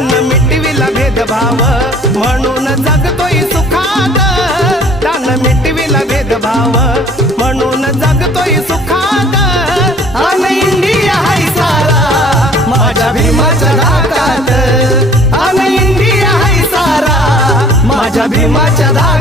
त्यानं मिटविला भेदभाव म्हणून जगतोय सुखात, त्यानं मिटविला भेदभाव म्हणून जगतोय सुखात. अन इंडिया हाय सारा माझ्या भीमाच्या धाकात, अन इंडिया हाय सारा माझ्या भीमाच्या धाकात.